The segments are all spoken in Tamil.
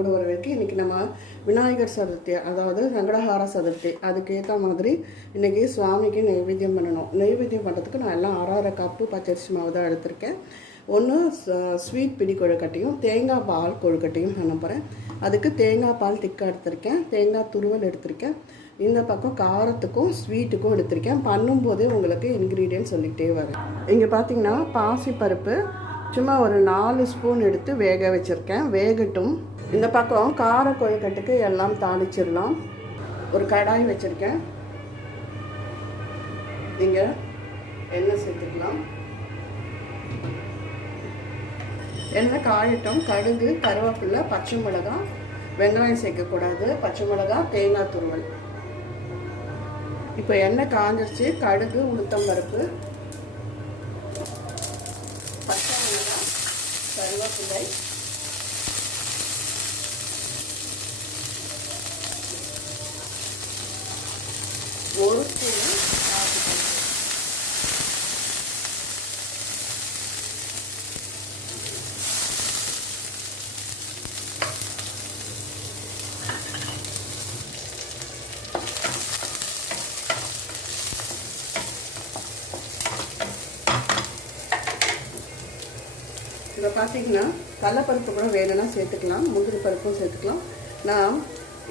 கூட வர வரைக்கும் இன்றைக்கி நம்ம விநாயகர் சதுர்த்தி, அதாவது சங்கடஹார சதுர்த்தி, அதுக்கேற்ற மாதிரி இன்றைக்கி சுவாமிக்கு நைவேத்தியம் பண்ணணும். நைவேத்தியம் பண்ணுறதுக்கு நான் எல்லாம் 1/2 கப்பு பச்சரிசி மாவு தான் எடுத்திருக்கேன். ஒன்று ஸ்வீட் பிடி கொழுக்கட்டையும் தேங்காய் பால் கொழுக்கட்டையும் பண்ண போகிறேன். அதுக்கு தேங்காய் பால் திக்காக எடுத்திருக்கேன், தேங்காய் துருவல் எடுத்திருக்கேன். இந்த பக்கம் காரத்துக்கும் ஸ்வீட்டுக்கும் எடுத்திருக்கேன். பண்ணும்போதே உங்களுக்கு இன்க்ரீடியன்ட் சொல்லிகிட்டே வரேன். இங்கே பார்த்தீங்கன்னா பாசிப்பருப்பு சும்மா ஒரு 4 ஸ்பூன் எடுத்து வேக வச்சுருக்கேன், வேகட்டும். இந்த பக்கம் கார கொழுக்கட்டுக்கு எல்லாம் தாளிச்சிடலாம். ஒரு கடாய் வச்சுருக்கேன், இங்கே எண்ணெய் சேர்த்துக்கலாம். எண்ணெய் காயட்டும். கடுகு, கருவேப்பிலை, பச்சை மிளகாய், வெங்காயம் சேர்க்கக்கூடாது, பச்சை மிளகாய், தேங்காய் துருவல். இப்போ எண்ணெய் காஞ்சிருச்சு. கடுகு, உளுத்தம்பருப்பு, பச்சை மிளகாய், கருவேப்பிலை, ஒரு ஸ்பூன் இதை பார்த்தீங்கன்னா கடலைப்பருப்பு கூட வேணும்னா சேர்த்துக்கலாம், முந்திரி பருப்பும் சேர்த்துக்கலாம். நான்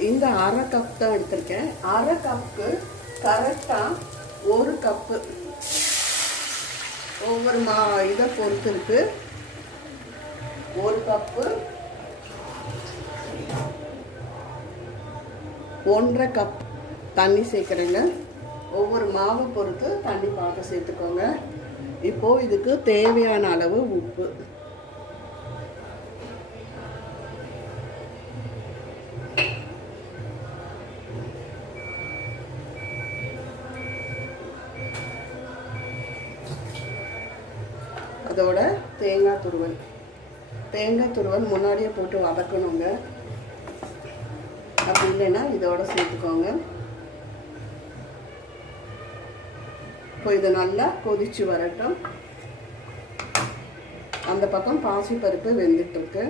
இந்த 1/2 கப் தான் எடுத்திருக்கேன். 1/2 கப்புக்கு கரெக்டாக 1 கப்பு. ஒவ்வொரு இதை பொறுத்து இருக்கு. 1 கப்பு, 1/2 கப் தண்ணி சேர்க்குறேங்க. ஒவ்வொரு மாவை பொறுத்து தண்ணி பார்த்து சேர்த்துக்கோங்க. இப்போது இதுக்கு தேவையான அளவு உப்பு. அதோட தேங்காய் துருவல் முன்னாடியே போட்டு வதக்கணுங்க. அப்படி இல்லைன்னா இதோட சேர்த்துக்கோங்க. இப்போ இது நல்லா கொதிச்சு வரட்டும். அந்த பக்கம் பாசிப்பருப்பு வெந்துட்டுருக்கு,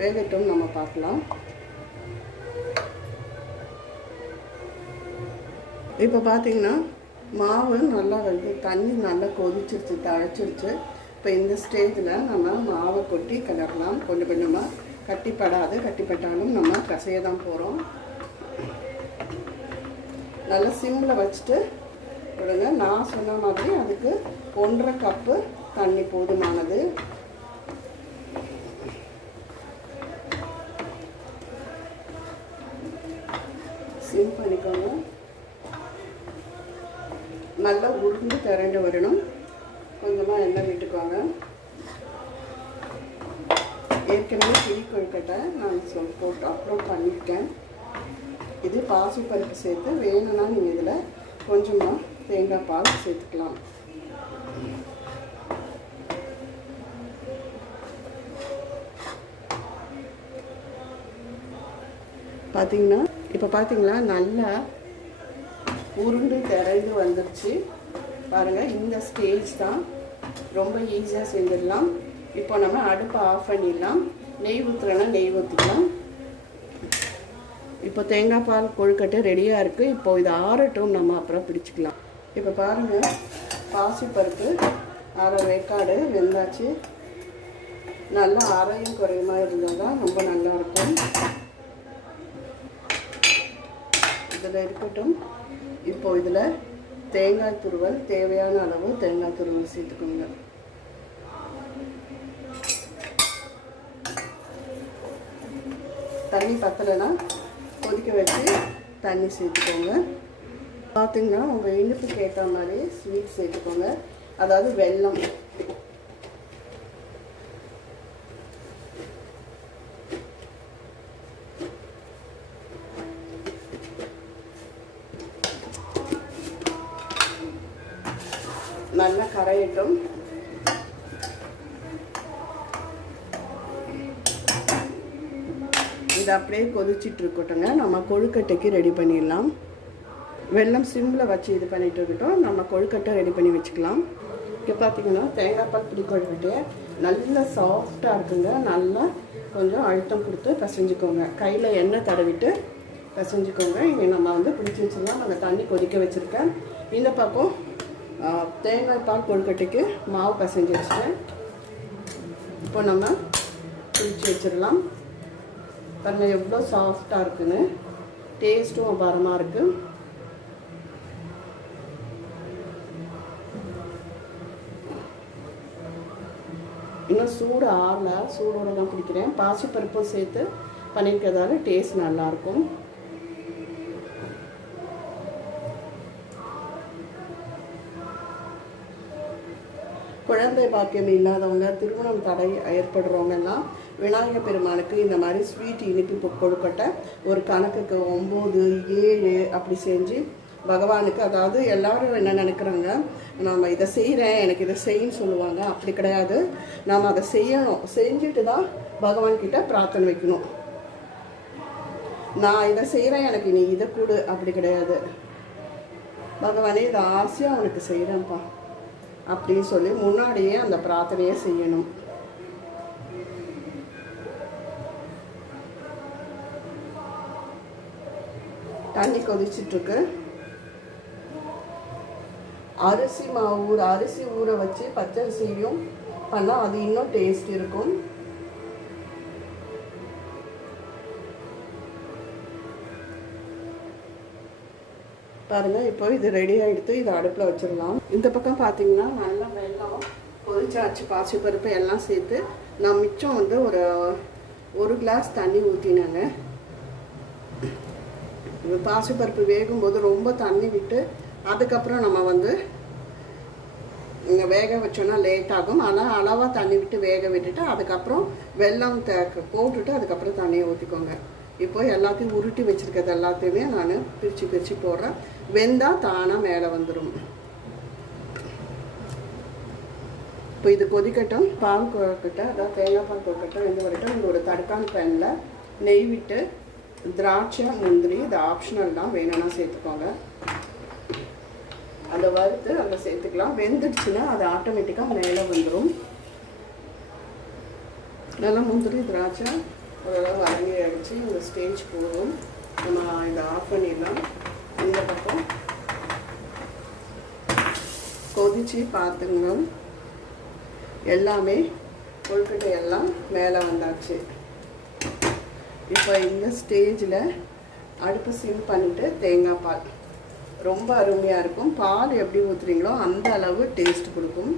வேகட்டும், நம்ம பார்க்கலாம். இப்போ பார்த்தீங்கன்னா மாவு நல்லா வந்து தண்ணி நல்லா கொதிச்சிருச்சு, தழைச்சிருச்சு. இப்போ இந்த ஸ்டேஜில் நம்ம மாவை கொட்டி கிளறலாம். கொஞ்சம் கொஞ்சமாக, கட்டிப்படாது. கட்டிப்பட்டாலும் நம்ம கசைய தான் போகிறோம். நல்லா சிம்மில் வச்சுட்டு விடுங்க. நான் சொன்ன மாதிரி அதுக்கு 1/2 கப்பு தண்ணி போதுமானது. சிம் பண்ணிக்கோங்க. நல்லா உருண்டு திரண்டு வரணும். கொஞ்சமாக எண்ணெய் விட்டுக்கோங்க. ஏற்கனவே பிடி கொழுக்கட்டை நான் போட்டு அப்லோட் பண்ணியிருக்கேன். இது பாசிப்பருப்பு சேர்த்து வேணும்னா நீங்கள் இதில் கொஞ்சமாக தேங்காய் பால் சேர்த்துக்கலாம். பார்த்தீங்கன்னா இப்போ பார்த்தீங்களா நல்லா உருண்டு திரண்டு வந்துடுச்சு பாருங்கள். இந்த ஸ்டேஜ் தான் ரொம்ப ஈஸியாக செஞ்சிடலாம். இப்போ நம்ம அடுப்பை ஆஃப் பண்ணிடலாம். நெய் ஊற்றுறேன்னா நெய் ஊற்றிக்கலாம். இப்போ தேங்காய் பால் கொழுக்கட்டை ரெடியாக இருக்குது. இப்போ இது ஆறட்டும், நம்ம அப்புறம் பிடிச்சிக்கலாம். இப்போ பாருங்கள், பாசிப்பருப்பு 1/2 வேக்காடு வெந்தாச்சு. நல்லா அரையும் குறையுமா இருந்தால் தான் ரொம்ப நல்லாயிருக்கும். இதில் இருக்கட்டும். இப்போ இதில் தேங்காய் துருவல், தேவையான அளவு தேங்காய் துருவல் சேர்த்துக்கோங்க. தண்ணி பத்தலைன்னா கொதிக்க வச்சு தண்ணி சேர்த்துக்கோங்க. பார்த்திங்கன்னா உங்கள் இனிப்புக்கு ஏற்ற மாதிரி ஸ்வீட் சேர்த்துக்கோங்க, அதாவது வெல்லம். நல்லா கரையட்டும். இது அப்படியே கொதிச்சிட்டு இருக்கட்டுங்க. நம்ம கொழுக்கட்டைக்கு ரெடி பண்ணிடலாம். வெல்லம் சிம்மில் வச்சு இது பண்ணிட்டு இருக்கட்டும். நம்ம கொழுக்கட்டை ரெடி பண்ணி வச்சுக்கலாம். இங்கே பார்த்தீங்கன்னா தேங்காய் பால் பிடி கொழுக்கட்டையை நல்லா சாஃப்டாக இருக்குங்க. நல்லா கொஞ்சம் அழுத்தம் கொடுத்து பிசைஞ்சிக்கோங்க. கையில் எண்ணெய் தடவிட்டு பிசைஞ்சிக்கோங்க. இங்கே நம்ம வந்து பிடிச்சி வச்சிடலாம். நாங்கள் தண்ணி கொதிக்க வச்சுருக்கேன். இந்த பக்கம் தேங்காய் பால் கொழுக்கட்டைக்கு மாவு பிசைஞ்சு வச்சுட்டேன். இப்போ நம்ம பிடிச்சி வச்சிடலாம். பாருங்கள் எவ்வளோ சாஃப்டாக இருக்குன்னு, டேஸ்ட்டும் அபாரமாக இருக்குது. இன்னும் சூடு ஆறல, சூடோடு தான் பிடிக்கிறேன். பாசிப்பருப்பும் சேர்த்து பண்ணியிருக்கிறதால டேஸ்ட் நல்லாயிருக்கும். குழந்தை பாக்கியம் இல்லாதவங்க, திருமணம் தடை ஏற்படுறவங்கெல்லாம் விநாயகர் பெருமானுக்கு இந்த மாதிரி ஸ்வீட் இனிப்பு கொழுக்கட்டை ஒரு கணக்குக்கு 9, 7 அப்படி செஞ்சு பகவானுக்கு, அதாவது எல்லோரும் என்ன நினைக்கிறாங்க, நாம் இதை செய்கிறேன் எனக்கு இதை செய்யின்னு சொல்லுவாங்க. அப்படி கிடையாது. நாம் அதை செய்யணும். செஞ்சுட்டு தான் பகவான்கிட்ட பிரார்த்தனை வைக்கணும். நான் இதை செய்கிறேன் எனக்கு நீ இதை கொடு அப்படி கிடையாது. பகவானே இதை ஆசையாக அவனுக்கு செய்கிறேன்ப்பா அப்படின்னு சொல்லி முன்னாடியே அந்த பிரார்த்தனையை செய்யணும். தண்ணி கொதிச்சிட்ருக்கு. அரிசி மாவு அரிசி ஊற வச்சு பச்சரிசியும் பண்ணால் அது இன்னும் டேஸ்ட் இருக்கும். பாருங்கள், இப்போ இது ரெடி ஆகிடுத்து. இதை அடுப்பில் வச்சிடலாம். இந்த பக்கம் பார்த்தீங்கன்னா நல்லா வெல்லம் கொதிச்சாச்சு. பாசிப்பருப்பு எல்லாம் சேர்த்து நான் மிச்சம் வந்து ஒரு கிளாஸ் தண்ணி ஊற்றினாங்க. பாசிப்பருப்பு வேகும்போது ரொம்ப தண்ணி விட்டு அதுக்கப்புறம் நம்ம வந்து இங்கே வேக வச்சோன்னா லேட் ஆகும். ஆனால் அளவாக தண்ணி விட்டு வேக விட்டுட்டு அதுக்கப்புறம் வெல்லம் போட்டுட்டு அதுக்கப்புறம் தண்ணியை ஊற்றிக்கோங்க. இப்போ எல்லாத்தையும் உருட்டி வச்சுருக்கிறது எல்லாத்தையுமே நான் பிரித்து போடுறேன். வெந்தால் தானாக மேலே வந்துடும். இப்போ இது கொதிக்கட்டும். பால் கொழுக்கட்டை, அதாவது தேங்காய் பால் கொழுக்கட்டை வெந்து வரட்டும். இது ஒரு தடுக்கான் பேனில் நெய் விட்டு திராட்சை முந்திரி, இது ஆப்ஷனல் தான், வேணும்னா சேர்த்துக்கோங்க. அதை வறுத்து அதை சேர்த்துக்கலாம். வெந்துடுச்சுன்னா அது ஆட்டோமேட்டிக்காக மேலே வந்துடும். நல்லா முந்திரி திராட்சை அதெல்லாம் வதங்கி அடித்து இந்த ஸ்டேஜ் போதும். நம்ம இதை ஆஃப் பண்ணிடலாம். இந்த பக்கம் கொதிச்சு பார்த்துங்க. எல்லாமே கொழுக்கட்டை எல்லாம் மேலே வந்தாச்சு. இப்போ இந்த ஸ்டேஜில் அடுப்பு சிம் பண்ணிவிட்டு தேங்காய் பால் ரொம்ப அருமையாக இருக்கும். பால் எப்படி ஊற்றுறீங்களோ அந்த அளவு டேஸ்ட் கொடுக்கும்.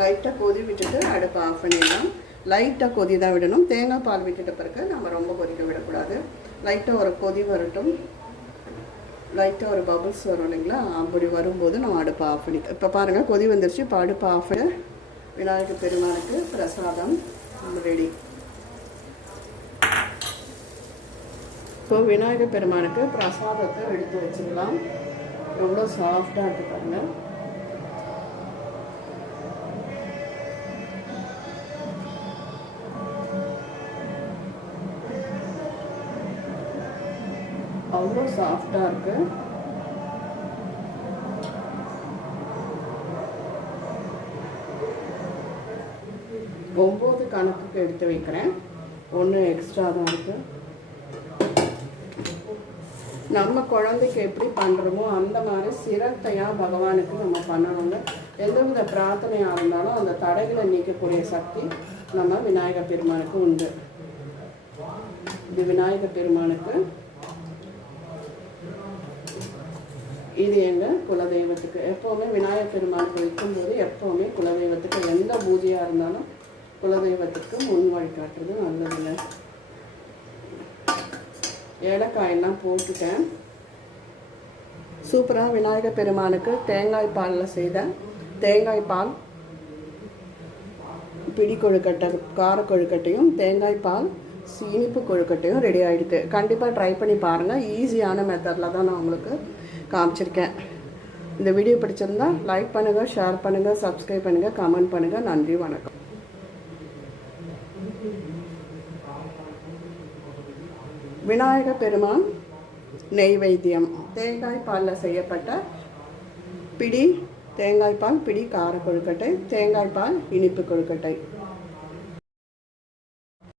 லைட்டாக கொதி விட்டுட்டு அடுப்பை ஆஃப் பண்ணிடலாம். லைட்டாக கொதி தான் விடணும். தேங்காய் பால் விட்டுட்ட பிறகு நம்ம ரொம்ப கொதிக்க விடக்கூடாது. லைட்டாக ஒரு கொதி வரட்டும். லைட்டாக ஒரு பபுள்ஸ் வரும் இல்லைங்களா, அப்படி வரும்போது நம்ம அடுப்பை ஆஃப் பண்ணி. இப்போ பாருங்கள் கொதி வந்துருச்சு. இப்போ அடுப்பை ஆஃப் பண்ணி விநாயகர் பெருமானுக்கு பிரசாதம் ரெடி. ஸோ விநாயகர் பெருமானுக்கு பிரசாதத்தை எடுத்து வச்சுக்கலாம். எவ்வளோ சாஃப்டாக இருக்குது பாருங்கள். அவ்வளோ சாஃப்டாக இருக்குது. ஒம்பது கணக்குக்கு எடுத்து வைக்கிறேன். ஒன்று எக்ஸ்ட்ரா தான் இருக்குது. நம்ம குழந்தைக்கு எப்படி பண்ணுறோமோ அந்த மாதிரி சிரத்தையாக பகவானுக்கு நம்ம பண்ணணுங்க. எந்தவித பிரார்த்தனையாக இருந்தாலும் அந்த தடைகளை நீக்கக்கூடிய சக்தி நம்ம விநாயகர் பெருமானுக்கு உண்டு. இது விநாயகர் பெருமானுக்கு, இது எங்கள் குலதெய்வத்துக்கு. எப்போவுமே விநாயகர் பெருமானுக்கு வைக்கும்போது எப்போவுமே குலதெய்வத்துக்கு எந்த பூஜையாக இருந்தாலும் குலதெய்வத்துக்கு முன் வழிகாட்டுறது நல்லதில்லை. ஏலக்காயெல்லாம் போட்டுட்டேன். சூப்பராக விநாயகர் பெருமானுக்கு தேங்காய் பாலில் செய்த தேங்காய் பால் பிடி கொழுக்கட்டை, கார கொழுக்கட்டையும் தேங்காய் பால் இனிப்பு கொழுக்கட்டையும் ரெடி ஆகிடுது. கண்டிப்பாக ட்ரை பண்ணி பாருங்கள். ஈஸியான மெத்தடில் தான் நான் உங்களுக்கு காமிச்சிருக்கேன். இந்த வீடியோ பிடிச்சிருந்தா லைக் பண்ணுங்கள், ஷேர் பண்ணுங்கள், சப்ஸ்கிரைப் பண்ணுங்கள், கமெண்ட் பண்ணுங்கள். நன்றி, வணக்கம். விநாயகர் பெருமான் நெய்வேத்தியம் தேங்காய் பாலில் செய்யப்பட்ட பிடி தேங்காய் பால் பிடி கார கொழுக்கட்டை, தேங்காய் பால் இனிப்பு கொழுக்கட்டை.